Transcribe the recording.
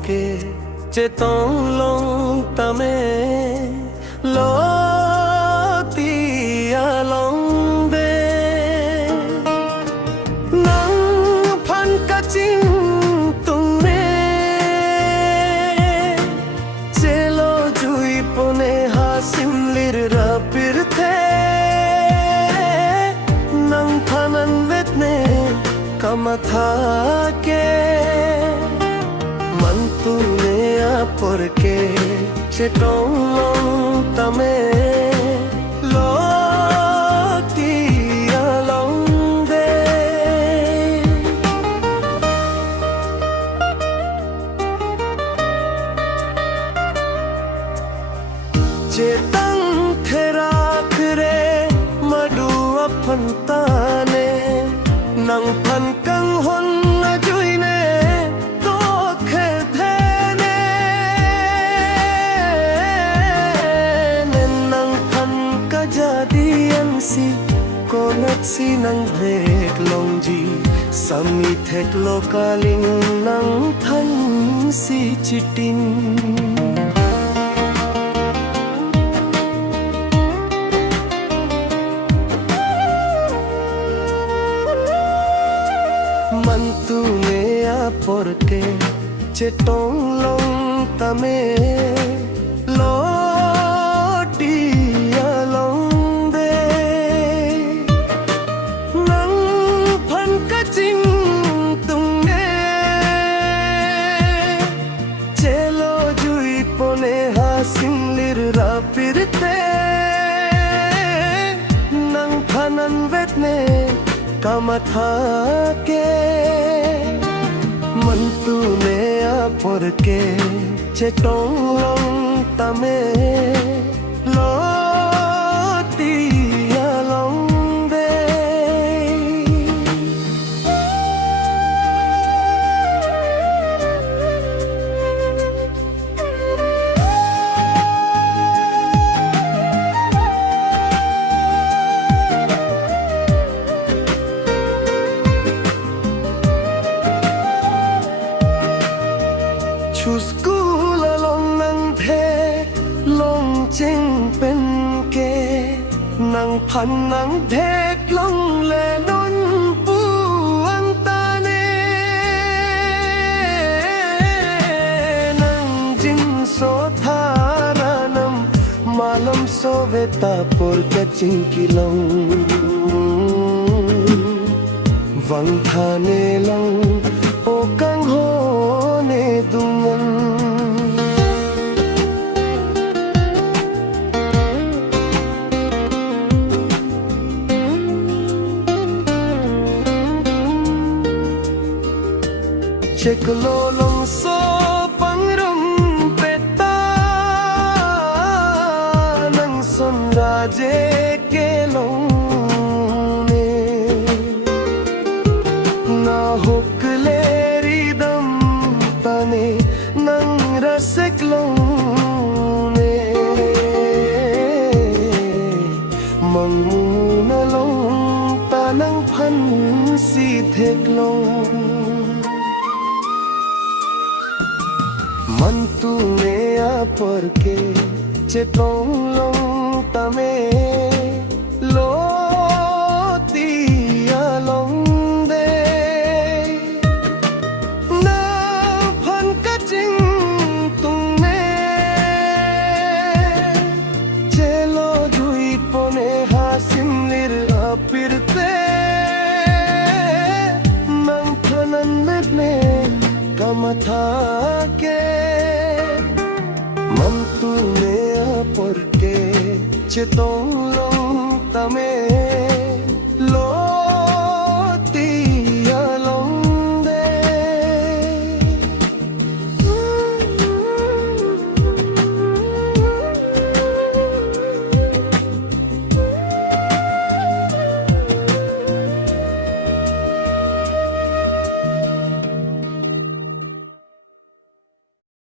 porque che tong long tame lo ti along be nang phan ka ching tung ne chelo jui pone ha simlir ra pirthe nang phanan vet ne kamatha ke man tu ne a porque che tong long tame lo ti along de che tang thera khre madu aphan ta ne nang phan kang hon na jui ne to khe the ne nen nang phan ka ja di an si ko nat si nang thek long ji sami thek lokaling nang than si chitin man tu ne a porque che tong long tame lo ti along de nang phan ka ching tung ne chelo jui pone ha simlir ra pirte nang phanan vet ne kamatha ke man tu ne a porque che tong long tame lo ti along de chu school along nang the long ching pen ke nang phan nang thek long le non pu ang ta ne nang jin so tharanam malam so veta por ka ching kilong vang thane long o kang ho ne dungan check lo long so pang rum peta nang son raje ke long ne na hok le ri dam tane nang rasek long ne mang mu na long ta nang phan si thek long man tu ne a porque che tong long tame lo ti along de na phan ka ching tung ne che lo jui pone ha simlir a pirte nang phanan vet ne kamatha ke man tu ne a porque che tong long tame